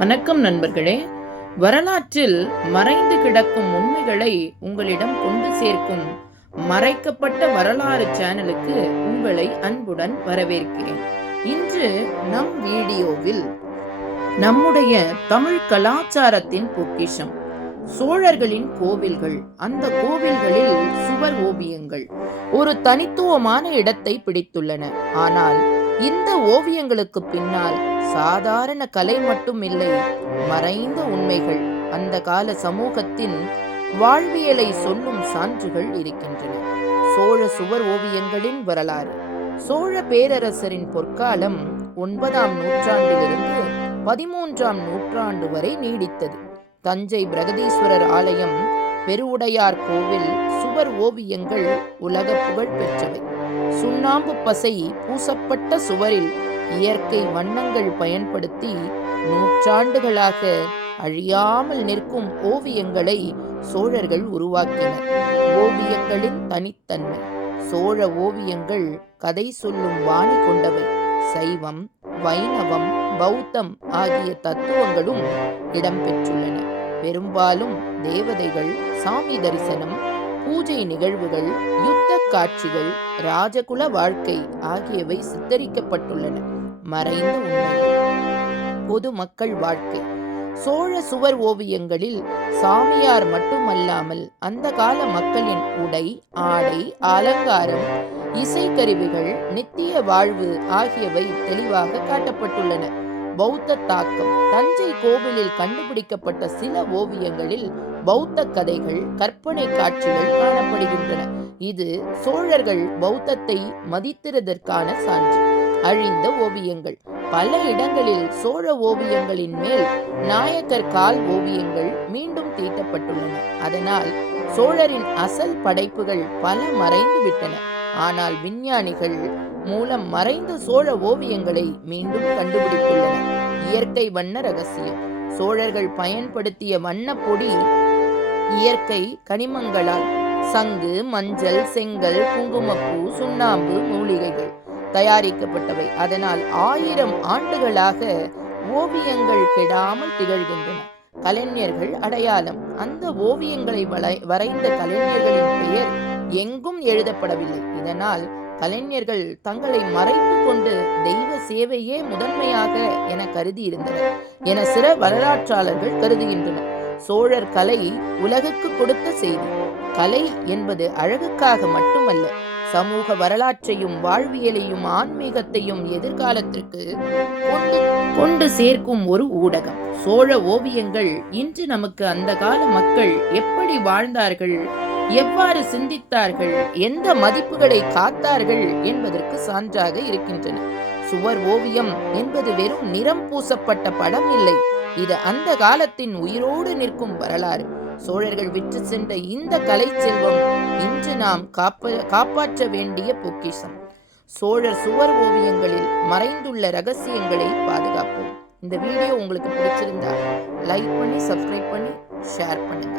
வணக்கம் நண்பர்களே. வரலாற்றில் மறைந்து கிடக்கும் உண்மைகளை உங்களிடம் கொண்டு சேர்க்கும் மறைக்கப்பட்ட வரலாறு சேனலுக்கு உங்களை அன்புடன் வரவேற்கிறேன். இன்று நம் வீடியோவில் நம்முடைய தமிழ் கலாச்சாரத்தின் பொக்கிஷம். சோழர்களின் கோவில்கள். அந்த கோவில்களில் சுவர் ஓவியங்கள். ஒரு தனித்துவமான இடத்தை பிடித்துள்ளன. ஆனால் இந்த ஓவியங்களுக்கு பின்னால் சாதாரண கலை மட்டும் இல்லை மறைந்த உண்மைகள் அந்த கால சமூகத்தின் வாழ்வியலை சொல்லும் சான்றுகள் இருக்கின்றன. சோழ சுவர் ஓவியங்களின் வரலாறு. சோழ பேரரசரின் பொற்காலம் ஒன்பதாம் நூற்றாண்டிலிருந்து பதிமூன்றாம் நூற்றாண்டு வரை நீடித்தது. தஞ்சை பிரகதீஸ்வரர் ஆலயம் பெருவுடையார் கோவில் சுவர் ஓவியங்கள் உலக புகழ் பெற்றவை. சுண்ணாம்பு பசை பூசப்பட்ட சுவரில் இயற்கை வண்ணங்கள் பயன்படுத்தி நூற்றாண்டுகளாக அழியாமல் நிற்கும் ஓவியங்களை சோழர்கள் உருவாக்கினர். ஓவியங்களின் தனித்தன்மை. சோழ ஓவியங்கள் கதை சொல்லும் வாணி கொண்டவை. சைவம் வைணவம் பௌத்தம் ஆகிய தத்துவங்களும் இடம்பெற்றுள்ளன. பெரும்பாலும் தேவதைகள் சாமி தரிசனம் பூஜை நிகழ்வுகள் யுத்த காட்சிகள் ராஜகுல வாழ்க்கை ஆகியவை சித்தரிக்கப்பட்டுள்ளன. மறைந்த பொது மக்கள் வாழ்க்கை. சோழ சுவர் ஓவியங்களில் சாமியார் மட்டுமல்லாமல் அந்த கால மக்களின் உடை ஆடை அலங்காரம் இசைக்கருவிகள் நித்திய வாழ்வு ஆகியவை தெளிவாக காட்டப்பட்டுள்ளன. பௌத்த தாக்கம். தஞ்சை கோவிலில் கண்டுபிடிக்கப்பட்ட சில ஓவியங்களில் பௌத்த கதைகள் கற்பனை காட்சிகள் காணப்படுகின்றன. இது சோழர்கள் பௌத்தத்தை மதித்திருதற்கான சான்று. அழிந்த ஓவியங்கள். பல இடங்களில் சோழ ஓவியங்களின் மேல் நாயக்கர் கால் ஓவியங்கள் மீண்டும் தீட்டப்பட்டுள்ளன. அதனால் சோழரின் அசல் படைப்புகள் பல மறைந்து விட்டன ஆனால் விஞ்ஞானிகள் மூலம் மறைந்த சோழ ஓவியங்களை மீண்டும் கண்டுபிடித்துள்ளனர். இயற்கை வண்ண ரகசியம். சோழர்கள் பயன்படுத்திய வண்ண பொடி இயற்கை கனிமங்களால் சங்கு மஞ்சள் செங்கல் குங்குமப்பூ சுண்ணாம்பு மூலிகைகள் தயாரிக்கப்பட்டவை. அதனால் ஆயிரம் ஆண்டுகளாக ஓவியங்கள் கெடாமல் திகழ்கின்றன. கலைஞர்கள் அடையாளம். அந்த ஓவியங்களை வரைந்த கலைஞர்களின் பெயர் எங்கும் எழுதப்படவில்லை. இதனால் கலைஞர்கள் தங்களை மறைத்து கொண்டு தெய்வ சேவையே முதன்மையாக என கருதி இருந்தனர் என சில வரலாற்றாளர்கள் கருதுகின்றனர். சோழர் கலை உலகுக்கு கொடுத்த செய்தி. கலை என்பது அழகுக்காக மட்டுமல்ல சமூக வரலாற்றையும் வாழ்வியலையும் ஆன்மீகத்தையும் எதிர்காலத்திற்கு கொண்டு கொண்டு சேர்க்கும் ஒரு ஊடகம். சோழ ஓவியங்கள் இன்று நமக்கு அந்த கால மக்கள் எப்படி வாழ்ந்தார்கள் எவ்வாறு சிந்தித்தார்கள் எந்த மதிப்புகளை காத்தார்கள் என்பதற்கு சான்றாக இருக்கின்றன. சுவர் ஓவியம் என்பது வெறும் நிறம் பூசப்பட்ட படம் இல்லை. இது அந்த காலத்தின் உயிரோடு நிற்கும் வரலாறு. சோழர்கள் விற்று சென்ற இந்த கலை செல்வம் இன்று நாம் காப்ப காப்பாற்ற வேண்டிய பொக்கிஷம். சோழர் சுவர் ஓவியங்களில் மறைந்துள்ள ரகசியங்களை பாதுகாப்போம். இந்த வீடியோ உங்களுக்கு பிடிச்சிருந்தா லைக் பண்ணி சப்ஸ்கிரைப் பண்ணி ஷேர் பண்ணுங்க.